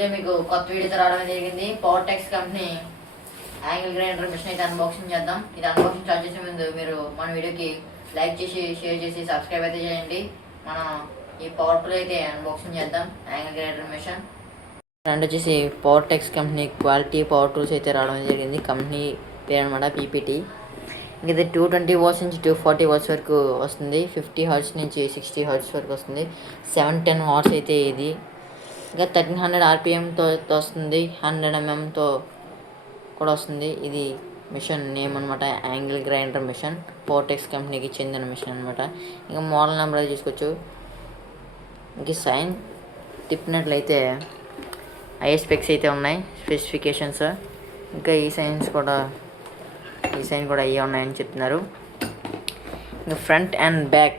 అయితే మీకు కొత్త వీడియోతో రావడం జరిగింది. Power Tex company angle grinder machine అయితే అన్బాక్సింగ్ చేద్దాం. ఇది అన్బాక్సింగ్ స్టార్ట్ చేసే ముందు మీరు మన వీడియోకి లైక్ చేసి షేర్ చేసి సబ్స్క్రైబ్ అయితే చేయండి. మనం ఈ పవర్ టూల్ అయితే అన్బాక్సింగ్ చేద్దాం. యాంగిల్ గ్రైండర్ మిషన్ అండ్ వచ్చేసి power Tex company quality power tools అయితే రావడం జరిగింది. కంపెనీ పేరు అనమాట పీపీటీ. ఇది 220 వాట్స్ నుంచి 240 వాట్స్ వరకు వస్తుంది. 50 హర్ట్స్ నుంచి 60 హర్ట్స్ వరకు వస్తుంది. 710 వాట్స్ అయితే ఇది. ఇంకా 1300 ఆర్పిఎంతో వస్తుంది. 100 ఎంఎంతో కూడా వస్తుంది. ఇది మిషన్ నేమ్ అనమాట, యాంగిల్ గ్రైండర్ మిషన్. పోర్టెక్స్ కంపెనీకి చెందిన మిషన్ అనమాట. ఇంకా మోడల్ నెంబర్ అది చూసుకోవచ్చు. ఇంక సైన్ తిప్పినట్లయితే ఐఎస్ స్పెక్స్ అయితే ఉన్నాయి, స్పెసిఫికేషన్స్. ఇంకా ఈ సైన్ కూడా అయ్యే ఉన్నాయని చెప్తున్నారు. ఇంకా ఫ్రంట్ అండ్ బ్యాక్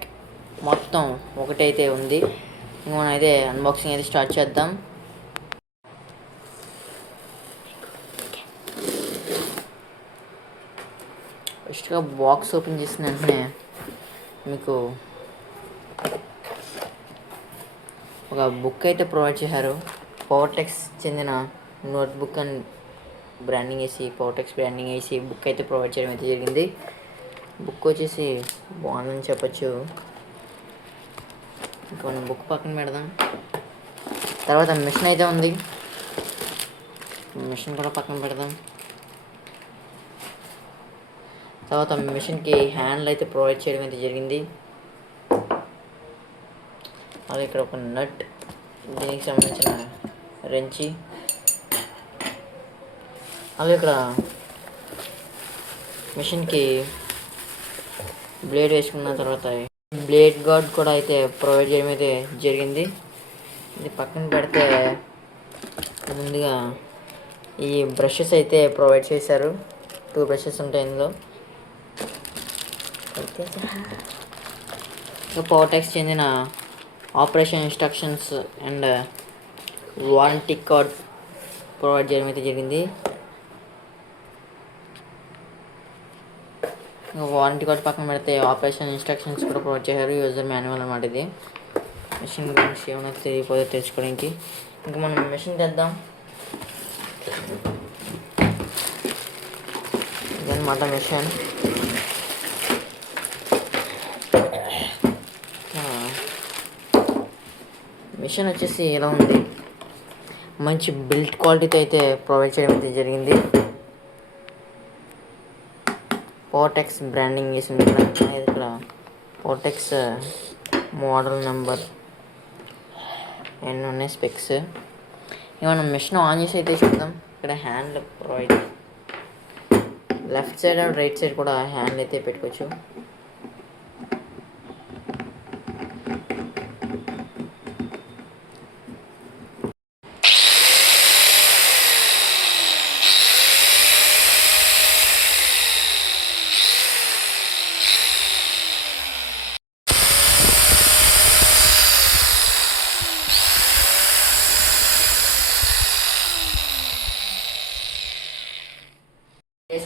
మొత్తం ఒకటైతే ఉంది. ఇంకా మనం అయితే అన్బాక్సింగ్ అయితే స్టార్ట్ చేద్దాం. ఫస్ట్గా బాక్స్ ఓపెన్ చేసిన వెంటనే మీకు ఒక బుక్ అయితే ప్రొవైడ్ చేశారు. పవర్ టెక్స్ చెందిన నోట్బుక్ అండ్ బ్రాండింగ్ వేసి పవర్ టెక్స్ బ్రాండింగ్ వేసి బుక్ అయితే ప్రొవైడ్ చేయడం అయితే జరిగింది. బుక్ వచ్చేసి బాగుందని చెప్పచ్చు. ఇంకా మనం బుక్ పక్కన పెడదాం. తర్వాత మిషన్ అయితే ఉంది, మిషన్ కూడా పక్కన పెడదాం. తర్వాత మిషన్కి హ్యాండిల్ అయితే ప్రొవైడ్ చేయడం అయితే జరిగింది. అలాగే ఇక్కడ ఒక నట్, దీనికి సంబంధించిన రెంచి, అలాగే ఇక్కడ మిషన్కి బ్లేడ్ వేసుకున్న తర్వాత బ్లేడ్ గార్డ్ కూడా అయితే ప్రొవైడ్ చేయడం అయితే జరిగింది. ఇది పక్కన పెడితే ముందుగా ఈ బ్రషెస్ అయితే ప్రొవైడ్ చేశారు. 2 బ్రషెస్ ఉంటాయి ఇందులో. ఇంకా పవర్ టెక్స్ చెందిన operation instructions and warranty card provide చేయడం అయితే జరిగింది. వారంటీ కార్డ్ పక్కన పెడితే ఆపరేషన్ ఇన్స్ట్రక్షన్స్ కూడా ప్రొవైడ్ చేశారు. యూజర్ మాన్యువల్ అనమాట. ఇది మిషన్ గురించి ఏమైనా తెలియకపోతే తెలుసుకోవడానికి. ఇంకా మనం మిషన్ తెద్దాం. ఇదన్నమాట మిషన్. మిషన్ వచ్చేసి ఎలా ఉంది, మంచి బిల్డ్ క్వాలిటీతో అయితే ప్రొవైడ్ చేయడం అయితే జరిగింది. పవర్ టెక్స్ బ్రాండింగ్ చేసింది ఇక్కడ. పవర్ టెక్స్ మోడల్ నెంబర్ ఎన్ని ఉన్నాయి, స్పెక్స్. ఇక మనం మిషన్ ఆన్ చేసి అయితే చూద్దాం. ఇక్కడ hand provide, left side and right side కూడా హ్యాండ్ అయితే పెట్టుకోవచ్చు.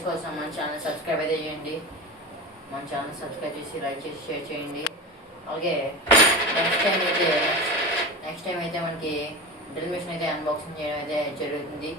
కోసం మన ఛానల్ సబ్స్క్రైబ్ అయితే చేయండి. మన ఛానల్ సబ్స్క్రైబ్ చేసి లైక్ చేసి షేర్ చేయండి. అలాగే నెక్స్ట్ టైం అయితే మనకి డ్రిల్ మిషన్ అయితే అన్బాక్సింగ్ చేయడం అయితే జరుగుతుంది.